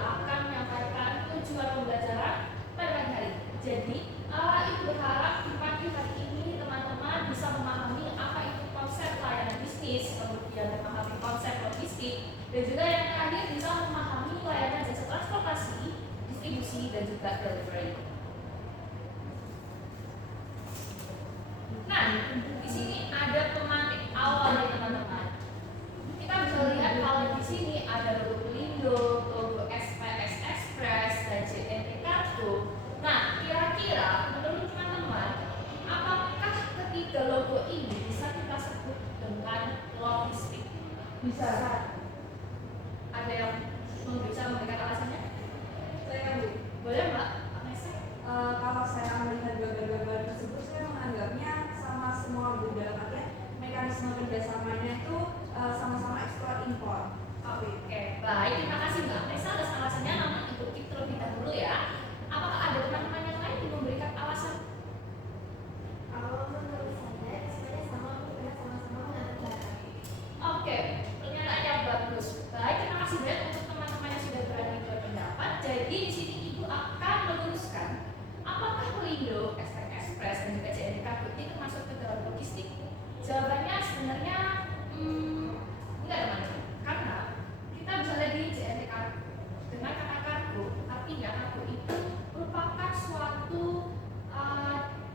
akan menyampaikan tujuan pembelajaran pada pagi hari. Jadi, Ibu berharap di pagi hari ini teman-teman bisa memahami apa itu konsep layanan bisnis, kemudian memahami konsep logistik, dan juga yang terakhir bisa memahami layanan jasa transportasi, distribusi, dan juga delivery. Nah, di sini ada pemantik awal dari teman-teman. Kita bisa lihat kalau di sini ada logo Pelindo, logo SPS Express, dan JNT Kargo. Nah, kira-kira menurut teman-teman, apakah ketiga logo ini bisa kita sebut dengan logistik? Bisa. Ada yang bisa memberikan alasannya? Saya Bu. Boleh Mbak? Nesa? Kalau saya melihat gambar-gambar tersebut, saya menganggapnya sama semua Bu, dalam artian mekanisme kerjasamanya itu sama-sama ekspor impor. Oke, baik, terima kasih Mbak Nesa atas alasannya. Namun Ibu kita terlebih dahulu ya. Apakah ada teman-teman yang lain yang memberikan alasan? Kalau menurut saya, sebenarnya sama-sama mengatur. Oke, pernyataan yang bagus. Baik, terima kasih banyak untuk teman-teman yang sudah berani berpendapat. Jadi di sini Ibu akan meluruskan apakah Pelindo, SPS Express, dan juga JNT Kargo ini termasuk ke dalam logistik? Jawabannya sebenarnya enggak teman-teman. Karena kita bisa lihat di JNT Kargo dengan kata kargo, artinya kargo itu merupakan suatu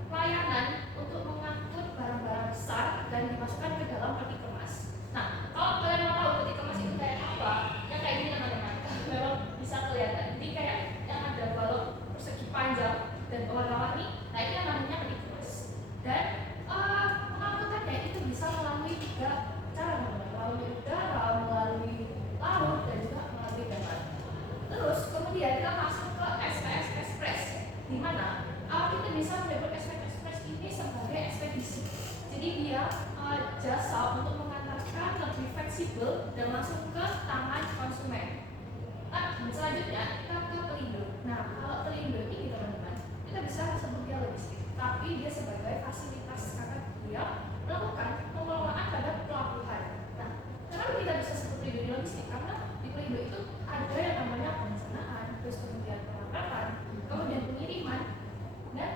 layanan untuk mengangkut barang-barang besar dan dimasukkan ke dalam peti kemas. Nah, kalau kalian mau tahu peti kemas itu kayak apa, yang kayak gini teman-teman, memang bisa kelihatan. Jadi kayak yang ada balok persegi panjang dan warna-warni, nah ini yang namanya peti kemas. Dan pengangkutannya itu bisa melalui 3 cara teman-teman, melalui udara, melalui laut, dan juga melalui darat. Terus kemudian kita masuk ke SPS Express, di mana kita bisa menyebut SPS Express ini sebagai ekspedisi. Jadi dia jasa untuk mengantarkan lebih fleksibel dan masuk ke tangan konsumen. Selanjutnya kita ke Pelindo. Nah, kalau Pelindo ini teman-teman, kita bisa sebut dia logistik, tapi dia sebagai fasilitas karena dia melakukan pengelolaan pada pelabuhan. Nah, kenapa kita bisa sebut Pelindo di logistik? Karena di Pelindo itu ada yang namanya perencanaan, terus kemudian pengangkatan, kemudian pengiriman, dan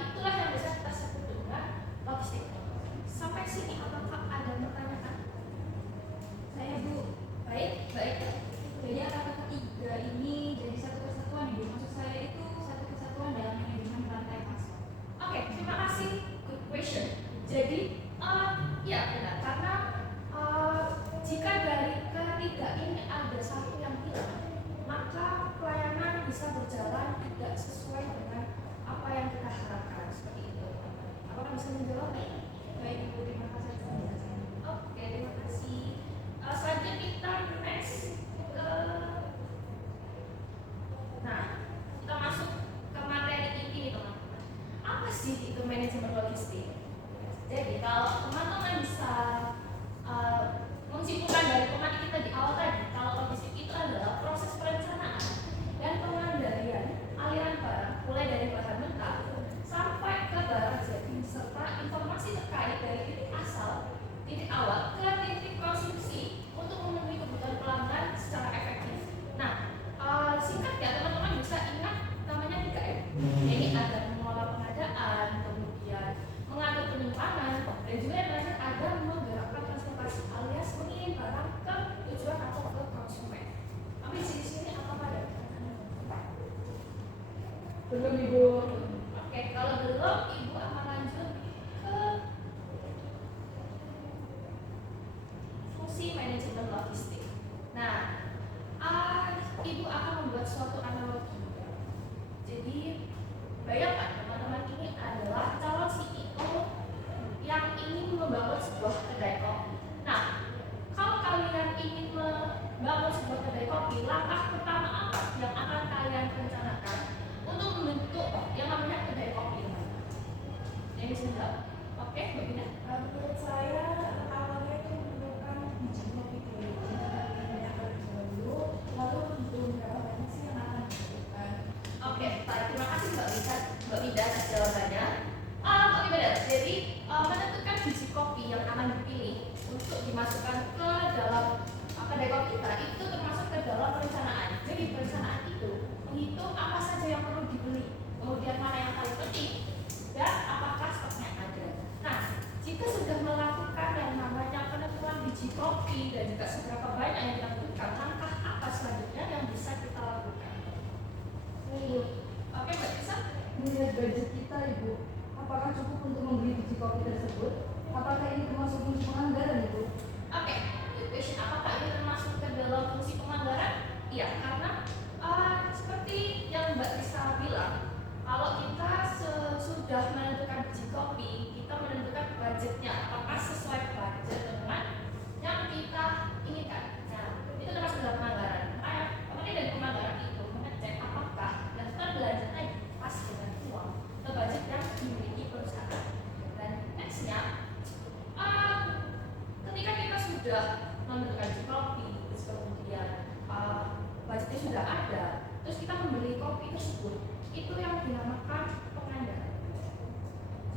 itulah yang bisa kita sebut dengan logistik. Sampai sini apakah ada pertanyaan? Saya Bu, Baik, baik. jadi kata ketiga ini jadi satu kesatuan Ibu. Maksud saya itu satu kesatuan dalam manajemen rantai pasok. Oke, terima kasih. Good question. Jadi, ya benar. Karena jika dari ketiga ini ada satu yang hilang, maka pelayanan bisa berjalan tidak sesuai dengan apa yang kita harapkan, seperti itu. Apakah bisa menjawab? Baik Ibu, terima kasih atas penjelasannya. Oke, terima kasih. Selanjutnya kita next ke, nah, kita masuk ke materi inti nih teman-teman. Apa sih itu manajemen logistik? Jadi kalau teman-teman bisa menyimpulkan dari pemahaman kita di awal tadi, kalau logistik itu adalah proses perencanaan dan pengendalian aliran barang mulai dari bahan mentah sampai ke barang jadi, serta informasi terkait dari titik asal, titik awal ke titik konsumsi untuk memenuhi kebutuhan pelanggan secara efektif. Nah, singkatnya teman-teman bisa ingat namanya 3M. Ini ada mengelola pengadaan, kemudian mengatur penyimpanan, dan juga yang terakhir ada menggerakkan transportasi alias mengirim barang ke tujuan atau ke konsumen. Tapi di sini apakah ada pertanyaan? Belum Ibu. Oke, kalau belum, Ibu akan lanjut ke fungsi manajemen logistik. Nah, Ibu akan membuat suatu analogi. Jadi, bayangkan teman-teman ini adalah calon CEO yang ingin membangun sebuah kedai kopi. Nah, kalau kalian ingin membangun sebuah kedai kopi, langkah pertama apa yang akan kalian rencanakan untuk membentuk yang namanya kedai kopi? Ini sudah, oke, Mbak. Menurut saya awalnya itu memerlukan biji kopi dulu, banyak dulu, lalu belum berapa banyak sih yang akan kopi tersebut. Apakah ini termasuk fungsi penganggaran, Ibu? Oke, good question. Apakah ini termasuk ke dalam fungsi penganggaran? Iya, karena seperti yang Mbak Risa bilang, kalau kita sudah menentukan biji kopi, kita menentukan budgetnya, apakah sesuai budget dengan yang kita inginkan. Nah, itu termasuk dalam penganggaran. Makanya dari penganggaran itu mengecek apakah daftar belanja tadi pas dengan uang atau budget yang dimiliki perusahaan. Dan nextnya, ketika kita sudah menentukan biji kopi, terus kemudian budgetnya sudah ada, terus kita membeli kopi tersebut, itu yang dinamakan pengandaan.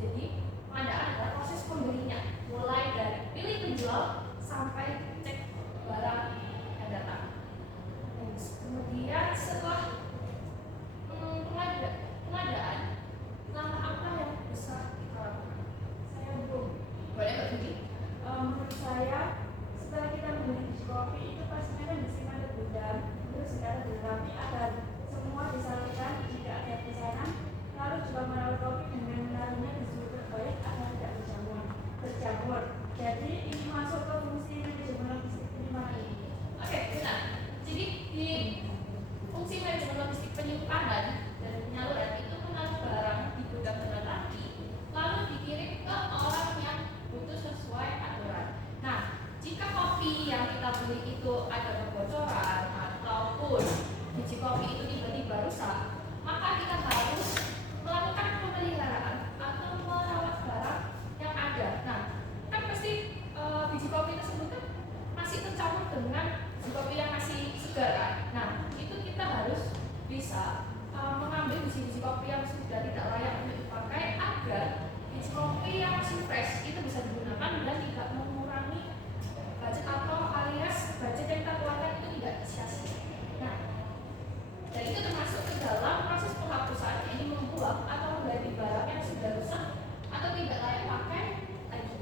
Jadi pengandaan adalah proses pembelinya, mulai dari pilih penjual sampai cek barang yang datang. Kemudian setelah pengadaan, langkah apa yang bisa kita lakukan? Saya belum. Boleh Mbak Vivi? Menurut saya, setelah kita membeli biji kopi itu pastinya kan disimpan di gudang, terus secara rapi agar semua disalurkan jika ada pesanan, lalu juga merawat kopi dengan menaruhnya di suhu terbaik agar tidak berjamur. Jadi ini masuk ke fungsi manajemen logistik penyimpanan ini. Oke, benar. Jadi di fungsi manajemen logistik penyimpanan dan penyaluran itu menaruh barang di gudang dengan rapi, lalu dikirim ke orang yang butuh sesuai aturan. Nah, jika kopi yang kita beli itu ada kebocoran ataupun biji kopi itu tiba-tiba rusak, maka kita harus melakukan pemeliharaan atau merawat barang yang ada. Nah, kan pasti biji kopi tersebut kan masih tercampur dengan biji kopi yang masih segar kan. Nah, itu kita harus bisa mengambil biji-biji kopi yang sudah tidak layak untuk dipakai agar biji kopi yang masih fresh itu bisa digunakan dan tidak mengurangi budget atau alias budget yang kita keluarkan itu tidak sia-sia. Nah, dan itu termasuk ke dalam proses penghapusan, ini membuang atau mengganti barang yang sudah rusak atau tidak layak pakai lagi.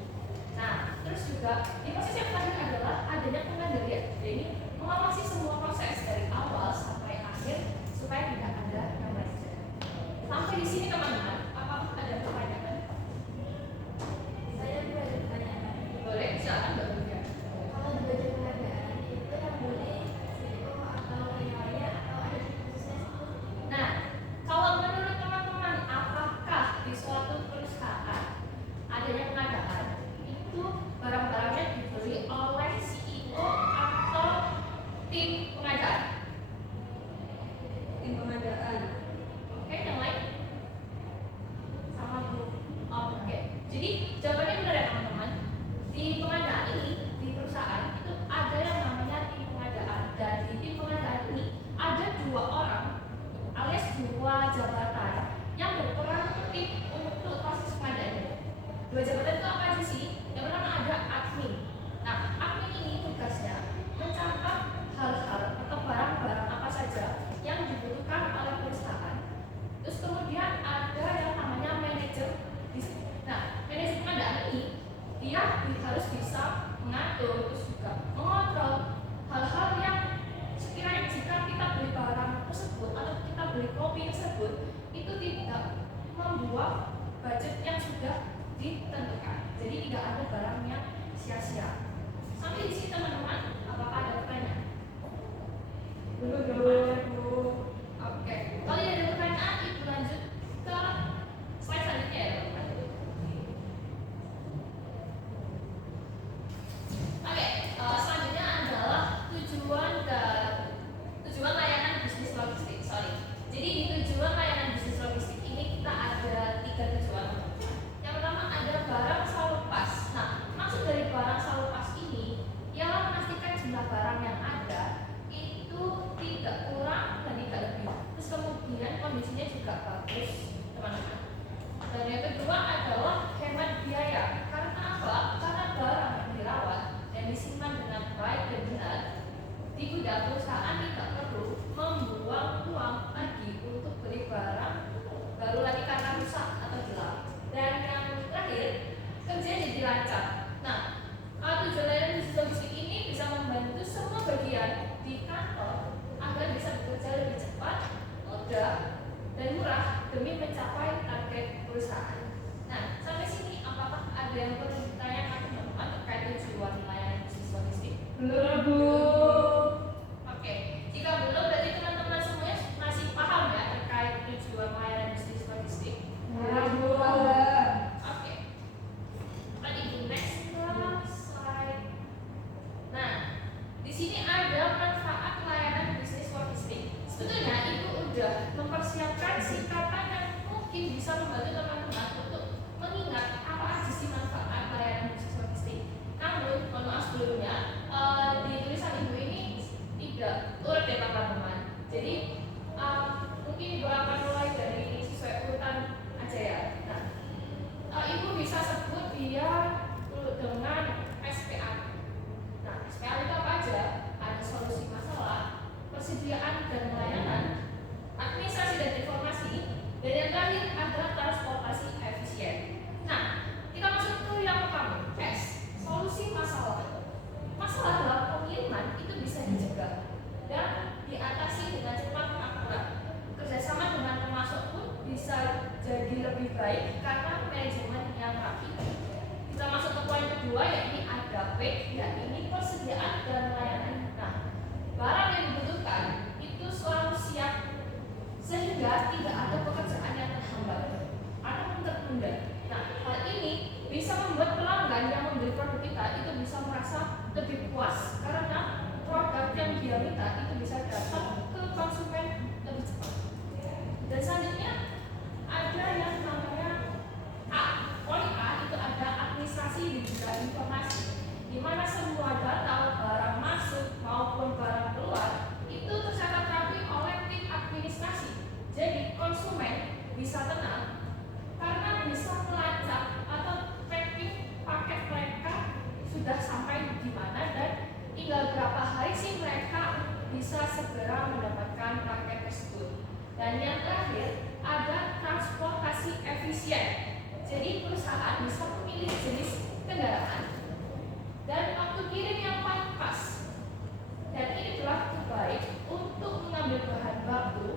Nah, terus juga di proses yang terakhir adalah adanya pengandalian. Jadi mengawasi semua proses dari awal sampai akhir supaya tidak ada yang meleset. Sampai di sini teman-teman, apakah ada pertanyaan? Saya juga ada pertanyaan. Boleh, silakan Mbak Budia. Kalau di budget pengadaan itu yang boleh CEO atau yang lainnya atau ada khususnya seperti itu? Nah, kalau menurut teman-teman, apakah di suatu perusahaan adanya pengadaan itu barang-barangnya dibeli oleh CEO atau tim pengadaan? Tim pengadaan Oke, yang lain? sama Bu. Oke, jadi jawabannya benar ya teman-teman. Di pengadaan ini, di perusahaan itu ada yang namanya tim pengadaan, dan di tim pengadaan ini ada 2 orang alias 2 jabatan yang berperan aktif untuk proses pengadaan ini. 2 jabatan itu apa aja sih? Yang pertama ada admin. Nah, admin ini tugasnya mencatat hal-hal atau barang-barang apa saja yang dibutuhkan oleh perusahaan. Terus kemudian ada yang namanya manajer. Nah, manajer pengadaan ini dia harus bisa mengatur, terus juga mengontrol hal-hal yang sekiranya jika kita beli barang tersebut atau kita beli kopi tersebut itu tidak membuat budget yang sudah ditentukan. Jadi tidak ada barang yang sia-sia. Sampai di sini teman-teman, apakah ada pertanyaan? Boleh Bu. Oke, kalau tidak ada pertanyaan, ibu lanjut ke slide selanjutnya ya teman-teman. Oke, selanjutnya adalah tujuan layanan bisnis logistik. Jadi di tujuan layanan bisnis logistik ini kita ada 3 tujuan. Yang pertama ada barang selalu pas. Nah, maksud dari barang selalu pas ini ialah memastikan jumlah barang yang ada itu tidak kurang dan tidak lebih. Terus kemudian kondisinya juga bagus, teman-teman. Dan yang kedua adalah hemat biaya. Karena apa? Karena barang yang dirawat dan disimpan dengan baik dan benar di gudang perusahaan tidak perlu membuang uang lagi untuk beli barang baru lagi karena rusak atau hilang. Dan yang terakhir, kerja jadi lancar. Nah, tujuan layanan bisnis logistik ini bisa membantu semua bagian di kantor agar bisa bekerja lebih cepat, mudah, dan murah demi mencapai target perusahaan. Nah, sampai sini apakah sudah mempersiapkan singkatan yang mungkin bisa membantu teman-teman untuk mengingat apa aja sih manfaat layanan bisnis logistik. Namun, mohon maaf sebelumnya, di tulisan ibu ini tidak urut ya teman-teman. Jadi mungkin ibu akan mulai dari sesuai urutan aja ya. Nah, ibu bisa sebut dia dengan SPA. Nah, SPA itu apa aja? Ada solusi masalah, persediaan dan layanan, administrasi dan informasi, dan yang terakhir adalah transportasi efisien. Nah, kita masuk ke yang pertama, S, solusi masalah. Masalah dalam pengiriman itu bisa dicegah dan diatasi dengan cepat dan akurat. Kerjasama dengan pemasok pun bisa jadi lebih baik karena manajemen yang rapi. Kita masuk ke poin kedua, yakni ada P, yakni persediaan dan layanan. Nah, barang yang dibutuhkan itu selalu siap sehingga tidak ada pekerjaan yang terhambat ataupun tertunda. Nah, hal ini bisa membuat pelanggan yang membeli produk kita itu bisa merasa lebih puas karena produk yang dia minta itu bisa datang ke konsumen lebih cepat. Dan selanjutnya ada yang namanya A. Poin A itu ada administrasi dan juga informasi, di mana semua data barang masuk maupun barang keluar itu tercatat rapi oleh tim administrasi. Jadi konsumen bisa tenang karena bisa melacak atau tracking paket mereka sudah sampai di mana dan tinggal berapa hari sih mereka bisa segera mendapatkan paket tersebut. Dan yang terakhir ada transportasi efisien. Jadi perusahaan bisa memilih jenis kendaraan dan waktu kirim yang paling pas. Dan ini berlaku baik untuk mengambil bahan baku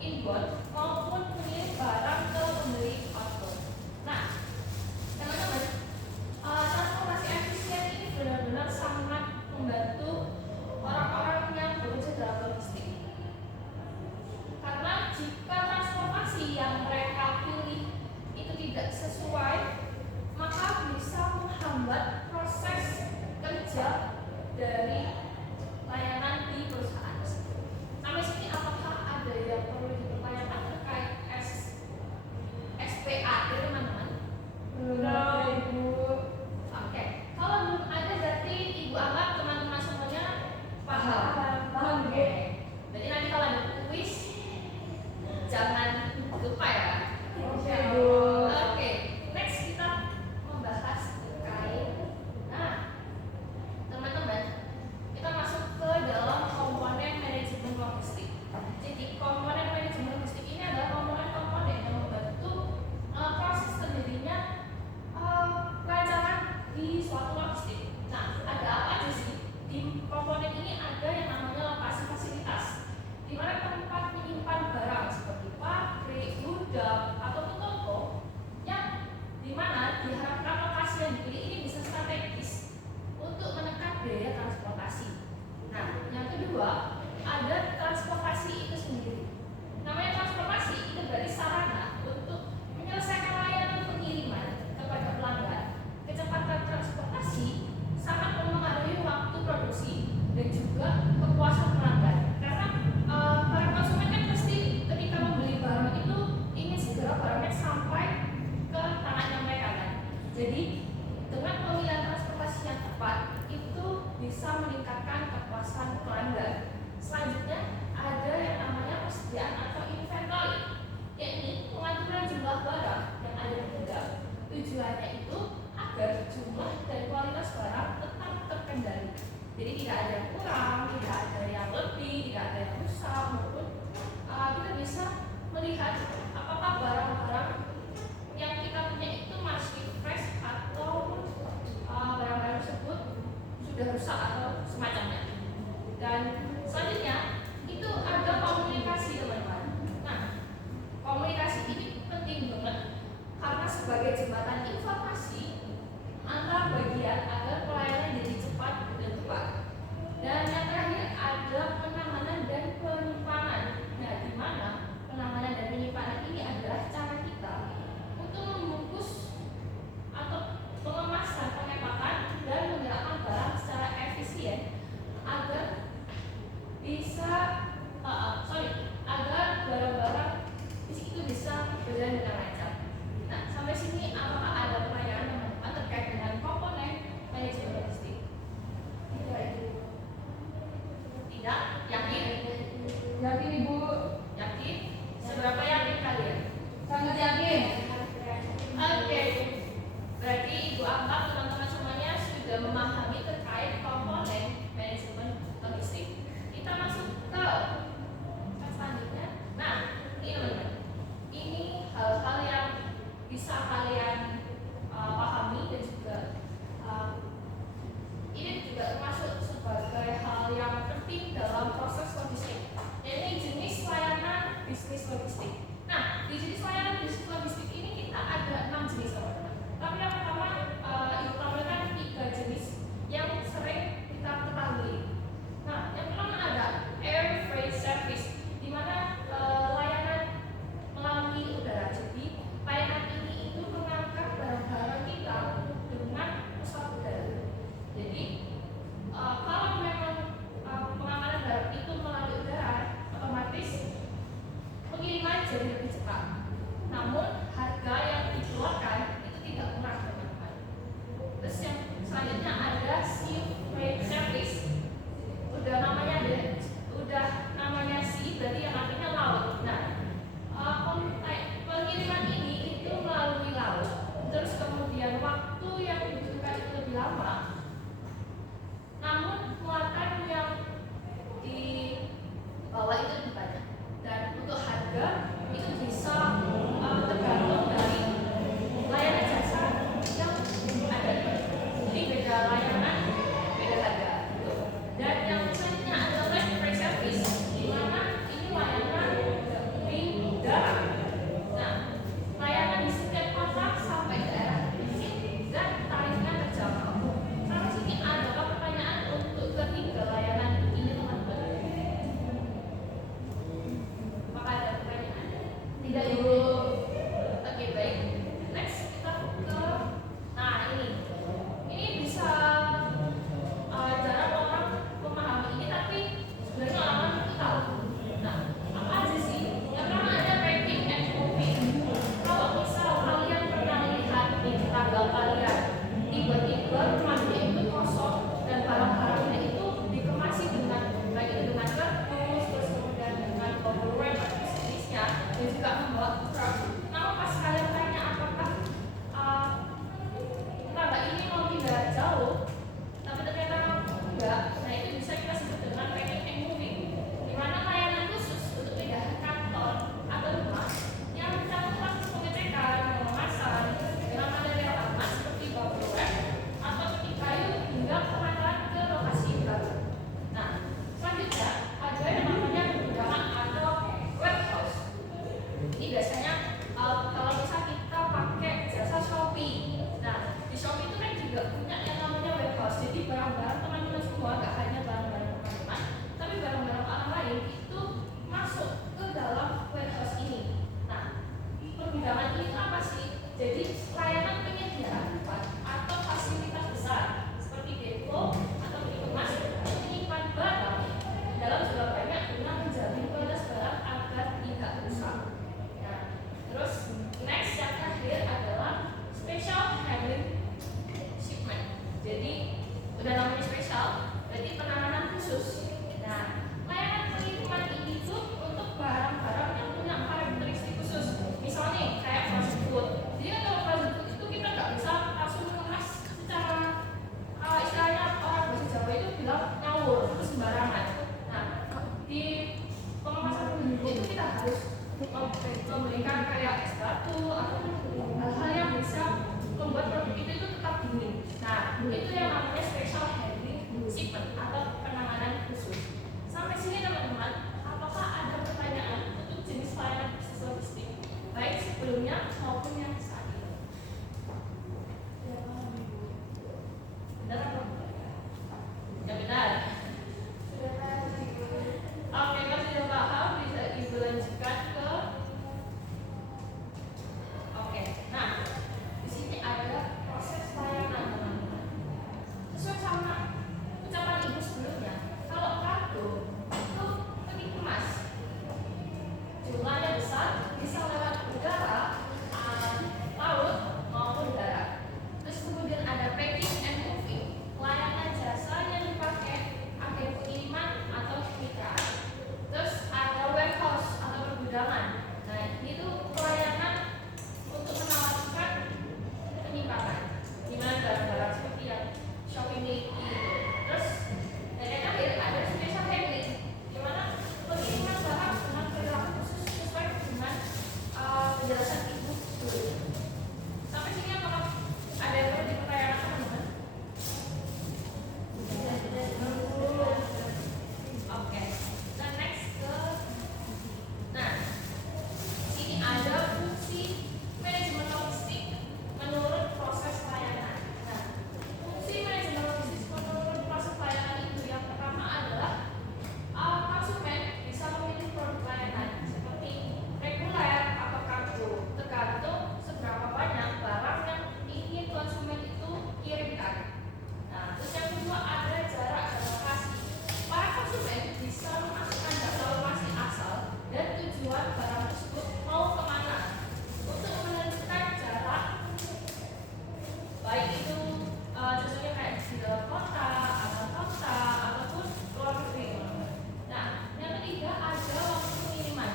inbound maupun mengirim barang ke pembeli outbound. Nah, teman-teman, transportasi efisien ini benar-benar sangat membantu orang-orang yang bekerja dalam logistik. Karena jika transportasi yang mereka pilih itu tidak sesuai, maka bisa menghambat proses kerja dari layanan di perusahaan. Sampai sini apakah ada yang perlu dipertanyakan terkait SPA ya teman-teman? Belum, Ibu. Oke, kalau belum ada berarti ibu anggap teman-teman semuanya paham. Paham, Bu. Oke. Jadi nanti kalau ada kuis jangan lupa ya. Oke, Bu. Oke, next kita membahas terkait. Nah, teman-teman, kita masuk ke dalam komponen manajemen logistik. Jadi komponen manajemen logistik ini adalah komponen-komponen yang membantu proses terjadinya pelancaran di suatu logistik. Nah, ada apa aja sih? Di komponen ini ada yang namanya lokasi fasilitas, di mana tempat menyimpan barang seperti pabrik, gudang, ataupun toko yang dimana diharapkan lokasi yang dipilih ini bisa strategis untuk menekan biaya transportasi. Nah, yang kedua ada transportasi itu sendiri. Namanya transportasi itu berarti sarana untuk menyelesaikan layanan pengiriman kepada pelanggan. Kecepatan transportasi sangat mempengaruhi waktu produksi dan juga kepuasan pelanggan. Karena para konsumen kan pasti ketika membeli barang itu ingin segera barangnya sampai ke tangannya mereka kan. Jadi dengan pemilihan transportasi yang tepat itu bisa meningkatkan kepuasan pelanggan. Selanjutnya ada yang namanya persediaan atau inventory, yakni pengaturan jumlah barang yang ada di gudang. Tujuannya itu agar jumlah dan kualitas barang tetap terkendali. Jadi tidak ada yang kurang, tidak ada yang lebih, tidak ada yang rusak, maupun kita bisa melihat apakah barang-barang yang kita punya itu masih fresh atau barang-barang tersebut sudah rusak atau semacamnya. Dan selanjutnya itu ada komunikasi teman-teman. Nah, komunikasi ini penting banget karena sebagai jembatan informasi antar bagian agar pelayanan jadi cepat dan tepat. Dan yang terakhir ada penanganan dan penyimpanan. Nah, di mana penanganan dan penyimpanan ini adalah cara kita untuk membungkus atau pengemasan, pengepakan dan menggerakkan barang secara efisien agar Tidak? Yakin? Yakin Ibu? Yakin? Seberapa yakin kalian? Sangat yakin. Oke. Berarti Ibu anggap teman-teman semuanya sudah memahami terkait komponen manajemen logistik. Kita masuk ke selanjutnya. Nah, ini teman-teman. Ini hal-hal yang bisa kalian pahami dan juga ini juga termasuk sebagai hal yang penting dalam proses logistik. Ini jenis layanan bisnis logistik. Nah, di jenis layanan bisnis logistik ini kita ada 6 jenis teman-teman. Tapi yang pertama Ibu tampilkan 3 jenis yang sering kita ketahui. Nah, yang pertama ada air freight service, di mana layanan melalui udara. Jadi layanan ini itu mengangkat barang-barang kita dengan pesawat udara. Jadi kalau memang pengangkatan barang itu melalui udara, otomatis pengiriman jadi lebih cepat. Namun harga yang dikeluarkan itu tidak murah teman-teman. Terus yang selanjutnya ada sea freight service. Udah namanya sea, berarti yang artinya laut. Nah, pengiriman ini itu melalui laut. Terus kemudian waktu yang dibutuhkan itu lebih lama. Namun muatan yang dibawa itu lebih banyak. Dan untuk harga itu bisa tergantung dari layanan jasa yang ada. Jadi beda layanan, beda harga. Dan yang selanjutnya ada land freight service, di mana ini layanan di darat. Nah, layanan di setiap kota sampai daerah dan tarifnya terjangkau. Sampai sini adakah pertanyaan untuk ketiga layanan ini teman-teman? Apakah ada pertanyaan? Tidak Ibu? Oke, baik. Next kita ke ini bisa jarang orang memahami ini, tapi sebenarnya orang-orang itu tahu. Nah, apa aja sih? Yang pertama ada packing and moving. Kalau misal kalian pernah lihat di tanggal kalian tiba-tiba rumahnya itu kosong dan barang-barangnya itu dikemasi dengan baik itu dengan kardus, terus kemudian dengan bubble wrap atau sejenisnya, dan juga membawa truk. Namun pas kalian tanya apakah tetangga ini mau pindah jauh, tapi ternyata enggak, nah itu bisa kita sebut dengan packing and moving, di mana layanan khusus untuk pindahan kantor atau rumah yang mencakup pengecekan, pengemasan dengan material aman seperti bubble wrap atau peti kayu hingga pengantaran ke lokasi baru. Nah, selanjutnya ada yang namanya gudang atau warehouse. Ini biasanya kalau misal kita pakai jasa Shopee. Nah, di Shopee itu kan juga punya yang namanya warehouse. Jadi barang-barang teman-teman semua, gak hanya barang-barang teman-teman, tapi barang-barang orang lain itu masuk ke dalam warehouse ini. Nah, pergudangan ini apa sih? Jadi layanan penyediaan tempat atau fasilitas besar seperti depo atau peti kemas menyimpan barang dalam jumlah banyak guna menjamin kualitas barang agar tidak rusak. Nah, terus next yang terakhir adalah special handling shipment. Jadi udah namanya spesial, berarti penanganan khusus. Nah, layanan pengiriman ini tuh untuk barang-barang yang punya karakteristik khusus. Misalnya kayak fast food. Jadi kan kalau fast food itu kita nggak bisa langsung mengemas secara istilahnya orang bahasa Jawa itu bilang nyawur, terus sembarangan. Nah, di pengemasan itu kita harus memberikan kayak es batu atau hal-hal yang bisa membuat produk itu tetap dingin. Nah, itu yang namanya special handling shipment atau penanganan khusus. Sampai sini teman-teman, apakah ada pertanyaan untuk jenis layanan bisnis logistik, baik sebelumnya maupun yang saat ini? Benar atau tidak? Ya benar. Oke, kalau sudah paham bisa Ibu lanjutkan ke. Oke, nah di sini ada proses layanan teman-teman. Sesuai sama ucapan bisa memasukkan data lokasi asal dan tujuan barang tersebut mau kemana untuk menentukan jarak, baik itu contohnya kayak di dalam kota, antar kota, ataupun luar negeri. Nah, yang ketiga ada waktu pengiriman.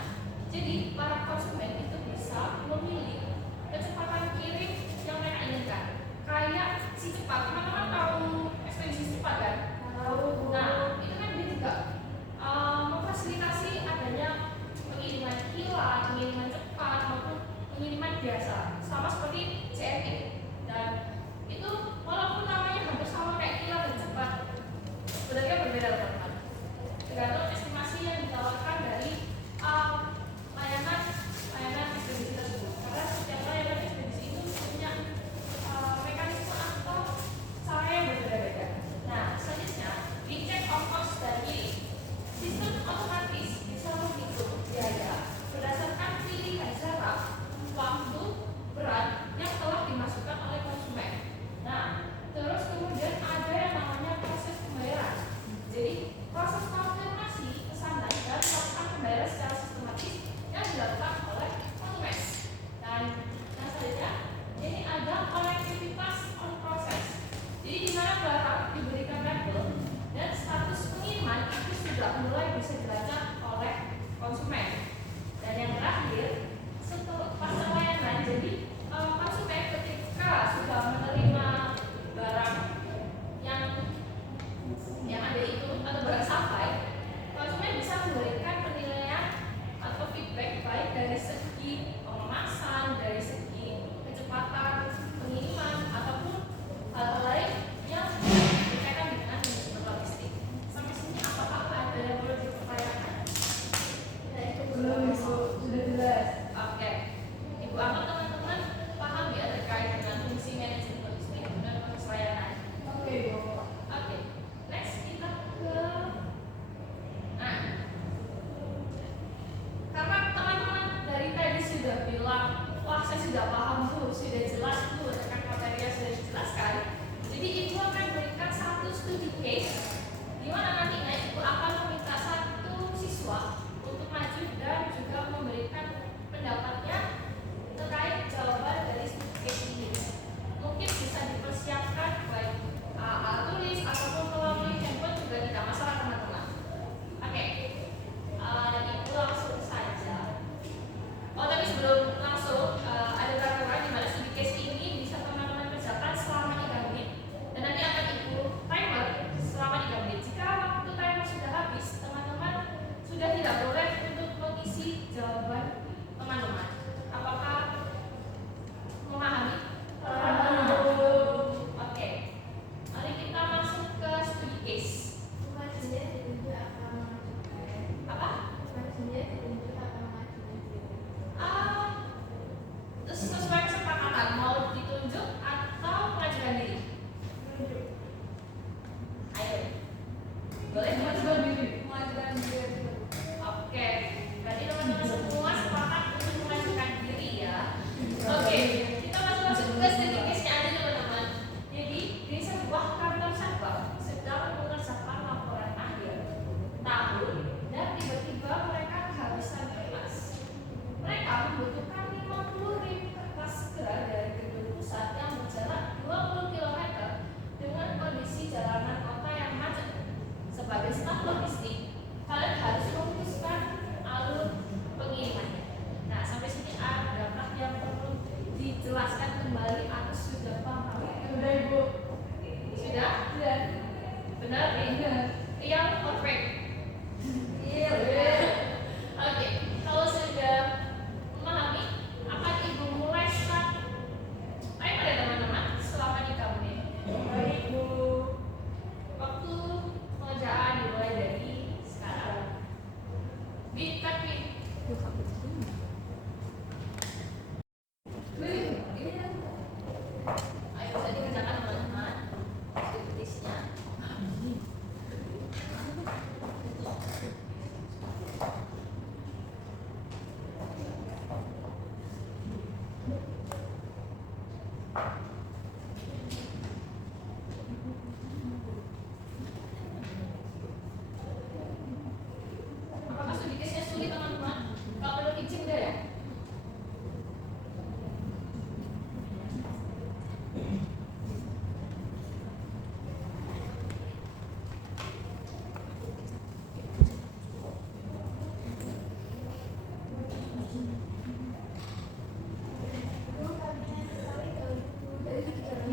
Jadi para konsumen itu bisa memilih kecepatan kirim yang mereka inginkan. Kayak si cepat, teman-teman tahu ekspedisi cepat kan? Tahu. Nah, itu kan dia juga memfasilitasi adanya pengiriman kilat, pengiriman cepat maupun pengiriman biasa, sama seperti CNE. Dan itu walaupun namanya hampir sama kayak kilat dan cepat, sebenarnya berbeda teman-teman. Tergantung estimasi yang ditawarkan dari layanan ekspedisi tersebut. Karena setiap layanan ekspedisi itu punya mekanisme atau cara yang berbeda-beda. Nah, selanjutnya di check on cost dan yield. Sistem otomatis bisa menghitung biaya berdasarkan pilihan jarak, waktu, berat yang telah dimasukkan oleh konsumen. Nah, terus kemudian ada yang namanya proses pembayaran. Jadi proses konfirmasi pesanan dan melakukan pembayaran secara sistematis yang dilakukan oleh konsumen. Dan yang selanjutnya ini ada konektivitas on process. Jadi di mana barang diberikan label dan status pengiriman itu sudah mulai bisa dilacak oleh konsumen. Dan yang terakhir setelah pasca layanan, jadi konsumen ketika sudah menerima barang yang ada itu atau barang sampai, konsumen bisa memberikan penilaian atau feedback baik dari segi pengemasan, dari segi kecepatan pengiriman ataupun hal-hal lain yang berkaitan dengan manajemen logistik. Sampai sini apakah ada yang perlu dipertanyakan? Ya, itu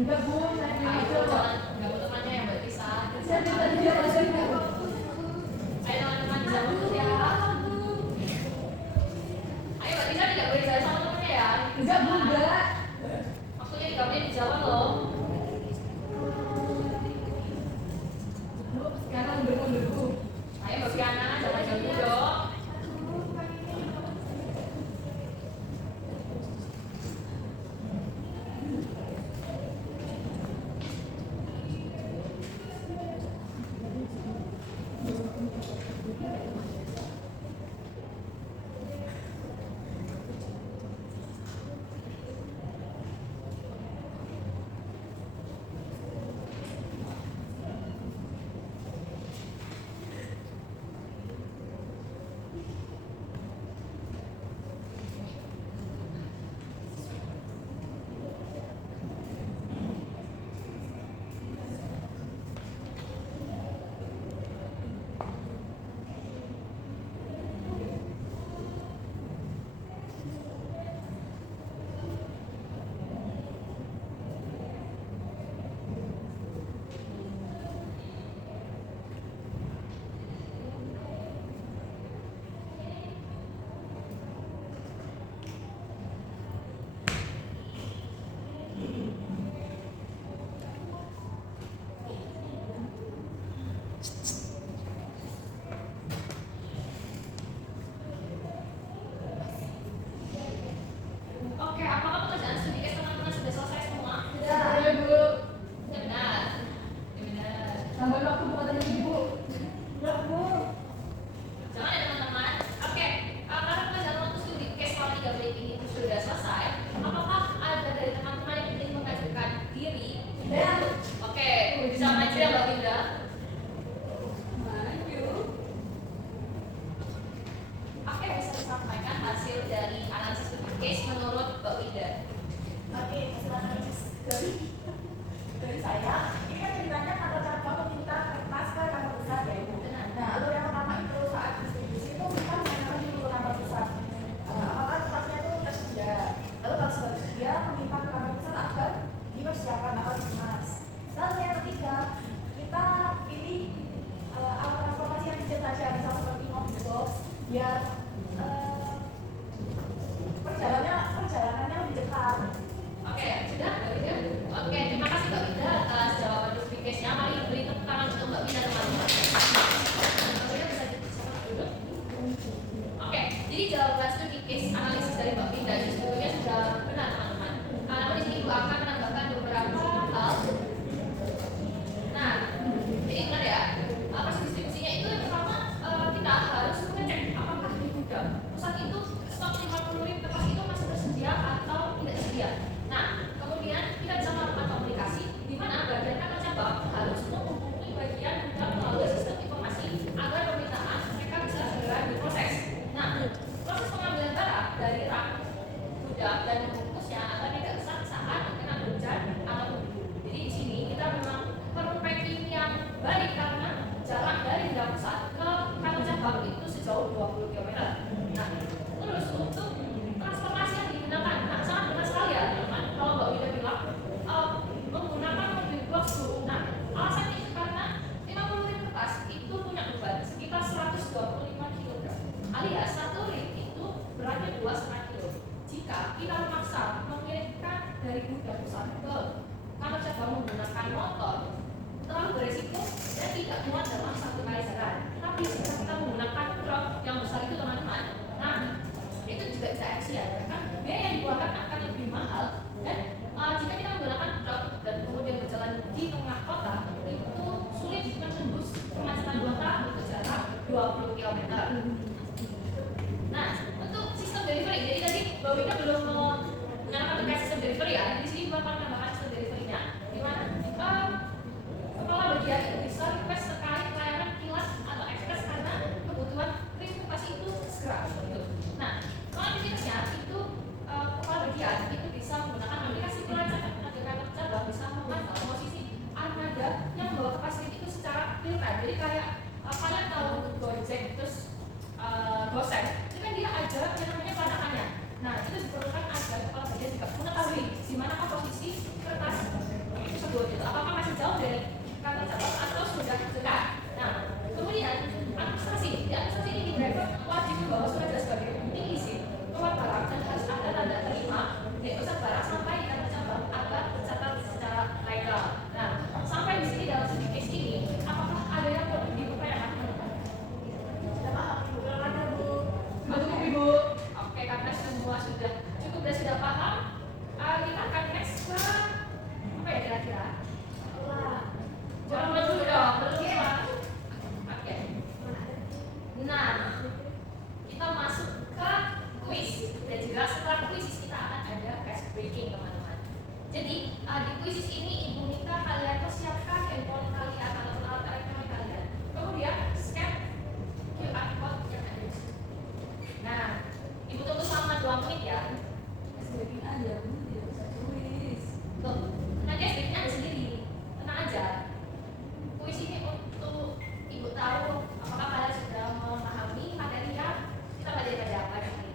Enggak bu, saya Nah, itu coba. jangan ganggu temannya ya Mbak Tisa. Saya minta dia masih Ayo teman-teman jangan dulu ya. Ayo Mbak Tisa tidak boleh jalan sama temennya ya. enggak bu, enggak. Waktunya di kamarnya di Jawa loh. Bu, sekarang bermundur bu. Ayo Mbak Fiana, jangan ganggu dong. Oke, apakah pekerjaan studi case teman-teman sudah selesai semua? Iya bu. Ya benar. Ya benar. Tambahin waktu bu katanya ibu. Enggak bu. Jangan ya teman-teman. Oke, karena pekerjaan waktu studi case kalau 3 menit ini sudah selesai, apakah ada dari teman-teman yang ingin mengajukan diri? Ya. Oke, bisa maju ya Mbak Winda. Maju. Oke, bisa disampaikan hasil dari analisis studi case menurut Mbak Winda. Oke, hasil analisis dari saya, ini kan ceritanya kata cara meminta kertas ke kantor pusat ya ibu. Benar. Nah, untuk yang pertama itu saat distribusi itu kita menanyakan dulu ke kantor pusat. Apakah kertasnya itu tersedia? Lalu kalau sudah tersedia, meminta ke kantor pusat agar dipersiapkan atau dikemas. Lalu yang ketiga, kita pilih alat transportasi yang bisa saja, misal seperti mobil box, biar perjalanannya lebih cepat. Oke, sudah Mbak Winda? Oke, terima kasih Mbak Winda atas jawaban studi case-nya. Mari beri tepuk tangan untuk Mbak Winda teman-teman. Mbak Winda bisa dipersiapkan dulu. Oke, jadi jawaban studi case analisis dari Mbak Winda ini sebetulnya sudah benar teman-teman. Namun di sini Ibu akan menambahkan beberapa hal. Nah, jadi benar ya. Proses distribusinya itu yang pertama kita harus mengecek apakah di gudang pusat itu stok 50.000 kertas itu masih tersedia atau tidak tersedia. Nah, kemudian kita bisa melakukan komunikasi di mana bagian kantor cabang harus menghubungi bagian gudang melalui sistem informasi agar permintaan mereka bisa segera diproses. Nah, proses pengambilan barang dari rak gudang dan membungkusnya agar tidak rusak saat terkena hujan atau debu. Jadi di sini kita memang perlu packing yang baik karena jarak dari gudang pusat ke kantor cabang itu sejauh 20 km. Nah, terus untuk transportasi yang digunakan, nah sangat benar sekali ya teman-teman. Kalau Mbak Wida bilang menggunakan mobil box bu. Nah, alasannya itu karena 50.000 kertas itu punya beban sekitar 125 kg, alias 1 ring itu beratnya 2,5 kg. Jika kita memaksa mengirimkan dari gudang pusat ke kantor cabang menggunakan motor, terlalu beresiko dan tidak muat dalam satu kali jalan. Tapi jika kita menggunakan truk yang besar itu teman-teman, nah itu juga bisa efisien karena biaya yang dikeluarkan akan lebih mahal. Dan jika kita menggunakan truk dan kemudian berjalan di tengah kota, itu sulit menembus kemacetan kota untuk jarak 20 km. Nah, untuk sistem delivery, jadi tadi Mbak Wina belum menyatakan terkait sistem delivery ya. Di sini bukan menambahkan sistem delivery-nya, di mana kepala bagian itu bisa request terkait layanan kilat atau ekspres karena kebutuhan verifikasi itu segera. Gitu. Nah, kalau aktivitasnya itu kepala bagian itu bisa menggunakan aplikasi pelacak dan tenaga kantor cabang bisa memantau posisi armada yang membawa kapasitas itu secara real time. Jadi kayak kalian tahu Gojek terus Gosek, itu kan dia ada yang namanya pelacakannya. Nah, itu diperlukan agar kepala bagian juga mengetahui di mana semua sudah cukup dan sudah paham, kita akan next ke apa ya kira-kira? Jangan dulu dong, belum ya. Oke. Nah, kita masuk ke quiz dan juga setelah quiz kita akan ada ice breaking teman-teman. Jadi di quiz ini ibu minta kalian persiapkan handphone kalian ataupun alat elektronik kalian, kemudian scan QR code yang ada di sini. Nah, ibu tunggu selama 2 menit ya. Jadi aja, Bu, tidak usah tulis. Tuh, nanti ice breakingnya ada sendiri, tenang aja. Kuis ini untuk ibu tahu apakah kalian sudah memahami materi yang kita belajar pada hari ini.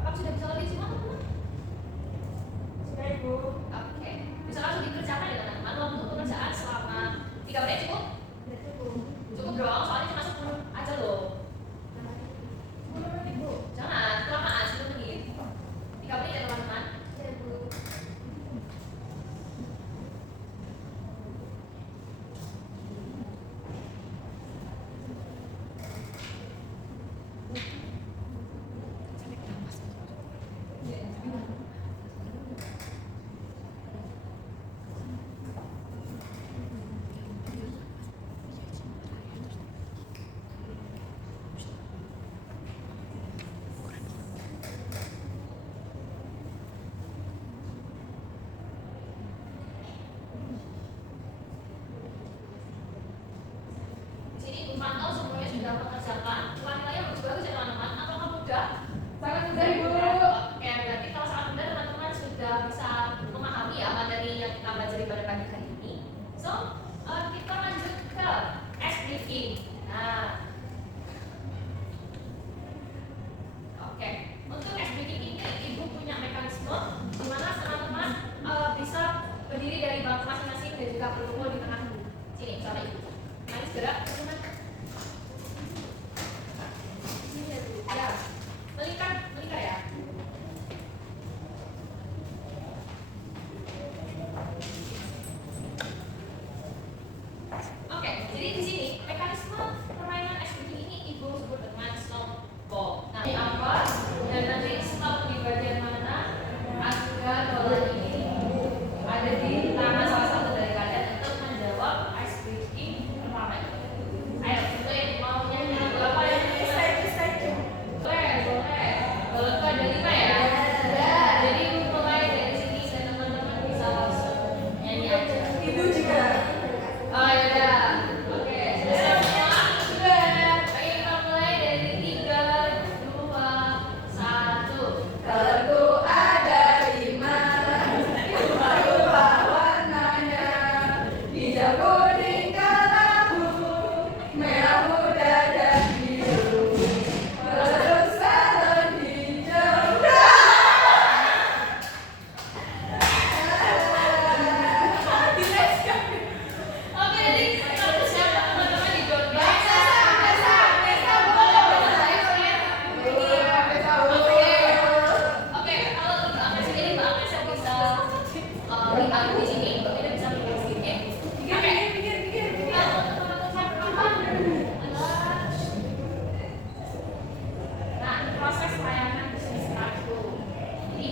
Apakah sudah bisa lebih semua teman-teman? Sudah Ibu. Oke, bisa langsung dikerjakan ya teman-teman. Waktu untuk pekerjaan selama 3 menit cukup? Sudah cukup. Cukup dong, soalnya cuma 10 aja loh. 10 menit Bu. Jangan, kelamaan 10 menit. 3 menit ya teman-teman. Ya Bu. Di sini Ibu pantau semuanya sudah mengerjakan. Nilainya bagus-bagus ya teman-teman. Atau kamu mudah? Sangat mudah Ibu. Oke, berarti kalau sangat mudah teman-teman sudah bisa memahami ya materi yang kita pelajari pada pagi hari ini. So, kita lanjut ke ice breaking. Nah, oke. Untuk ice breaking ini Ibu punya mekanisme di mana teman-teman bisa berdiri dari bangku masing-masing dan juga berkumpul di tengah sini sama Ibu. Mari segera teman-teman. Sini ya Bu. Ya, melingkar ya. Oke, jadi di sini mekanisme permainan ice breaking ini Ibu sebut dengan snowball. Nah, ini apa? Dan nanti stop di bagian mana agar bola ini ada di tangan salah satu dari kalian untuk menjawab ice breaking pertama itu. Ayo, mulai mau nyanyi lagu apa ya? Boleh. Kalau itu ada 5 ya. Jadi mulai dari sini dan teman-teman bisa langsung nyanyi aja. Ibu juga. Oh ya udah. Oke, sudah semua? Sudah. Oke, kita mulai dari 3, 2, 1. Kartu ada 5, lupa warnanya, hijau kuning kelabu, merah muda dan biru, terus salon hijau. Oke, jadi kita persiapkan teman-teman di download. Oke, kalau untuk Agnes sendiri, Mbak Agnes yang bisa lihat di sini, Mbak Ida bisa lihat sedikit. Oke. Kalau teman-teman apa? Nah, proses layanan di sini start dulu. Jadi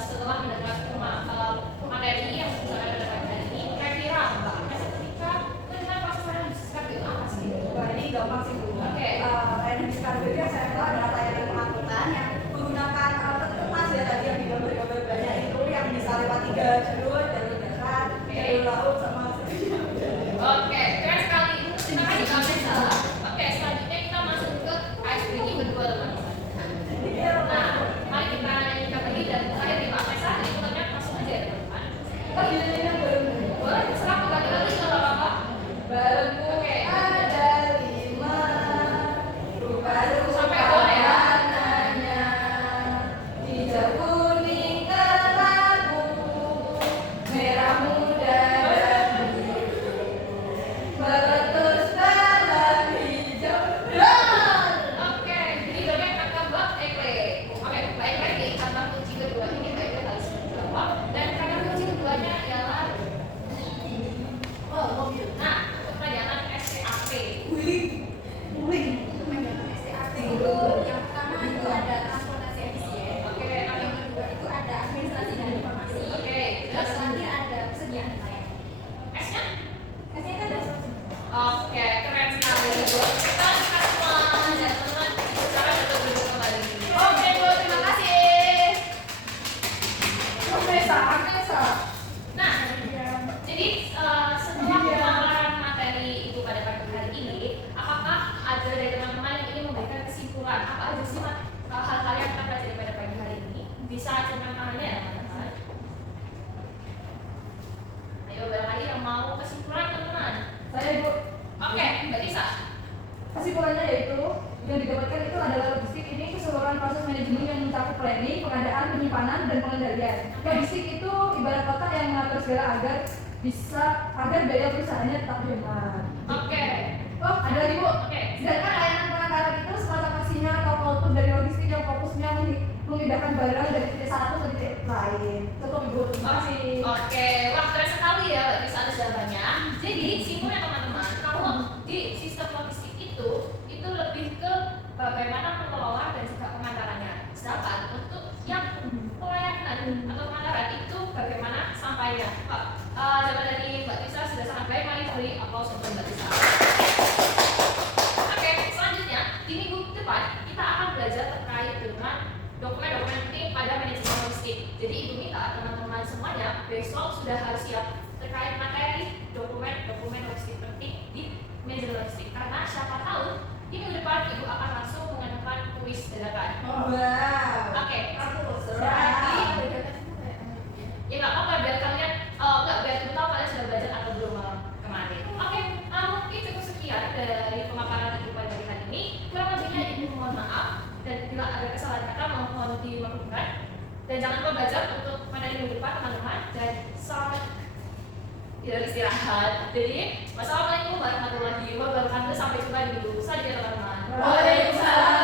setelah mendengar materi yang sudah ada pada hari ini, kira-kira Mbak Agnes ketika mendengar proses layanan di start itu apa sih? Wah, ini gampang sih Bu. Oke. Layanan diskar itu yang saya tahu adalah layanan pengangkutan yang menggunakan alat emas ya tadi yang digambar-gambar banyak itu yang bisa lewat 3 jalur darat, jalur laut sama Oke, keren sekali. Terima kasih Mbak Agnes. Oke, selanjutnya kita masuk ke ice breaking kedua teman-teman. Nah, mari kita nyanyikan lagi dan terakhir di Mbak Agnes, liputannya langsung aja ya teman-teman. Oh, gini belum. Boleh, terserah aku ganti lagi kalau apa-apa. Barangku Oke. ada 5, rupa-rupa Sampai boleh ya. warnanya, hijau kuning kelabu, planning, pengadaan, penyimpanan, dan pengendalian. Logistik itu ibarat otak yang mengatur segala agar biaya perusahaannya tetap hemat. Oke. Oh, ada lagi Bu. Oke. Sedangkan layanan pengantaran itu semacam pastinya atau output dari logistik yang fokusnya memindahkan barang dari titik satu ke titik lain. Cukup Ibu, terima kasih. Oke, wah keren sekali ya Mbak Tisa ada jawabannya. Jadi simpulnya teman-teman, kalau di sistem logistik itu lebih ke bagaimana mengelola dan juga pengantarannya. Sedangkan untuk yang pelayanan atau pengantaran itu bagaimana sampainya. Pak, jawaban dari Mbak Tisa sudah sangat baik, mari beri aplaus untuk Mbak Tisa. Oke, selanjutnya di minggu depan kita akan belajar terkait dengan dokumen-dokumen penting pada manajemen logistik. Jadi ibu minta teman-teman semuanya besok sudah harus siap terkait materi dokumen-dokumen logistik penting di manajemen logistik. Karena siapa tahu di minggu depan ibu akan langsung mengadakan kuis dadakan. Wow. Oke, Aku berarti ya nggak apa-apa biar kalian nggak biar kita tahu kalian sudah belajar atau belum malam kemarin. Oke, mungkin cukup sekian dari pemaparan ibu pada hari ini. Kurang lebihnya ibu mohon maaf dan bila ada kesalahan kata mohon dimaklumkan. Dan jangan lupa belajar untuk materi minggu depan teman-teman dan selamat tidur istirahat. Jadi wassalamualaikum warahmatullahi wabarakatuh. Sampai jumpa di minggu selanjutnya teman-teman. Waalaikumsalam.